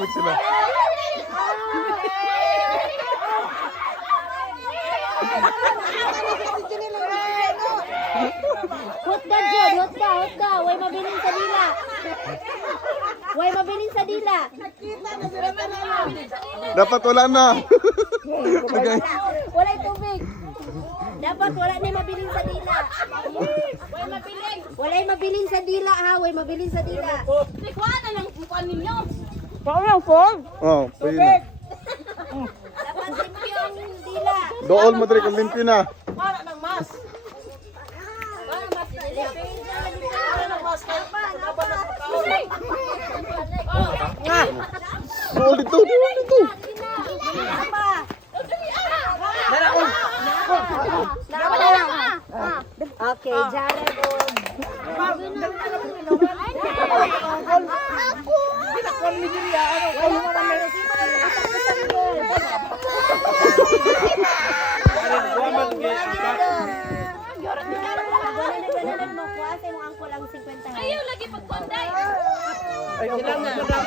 tubig sila. Hot ka, Jod. Hot ka. Way mabilin sa dila. Way mabilin sa dila. Dapat wala na. Walay tubig. Dapat wala na mabilin sa dila. Way mabilin. Walay mabilin sa dila ha. Way mabilin sa dila. Ikuha na lang kukuha ninyo. Oh, pwede na. Dapat limpyo ang dila. Dool mo diri kung limpyo na. Para mas. Dool dito. Okay, jare po. Ayaw lagi pagpunday.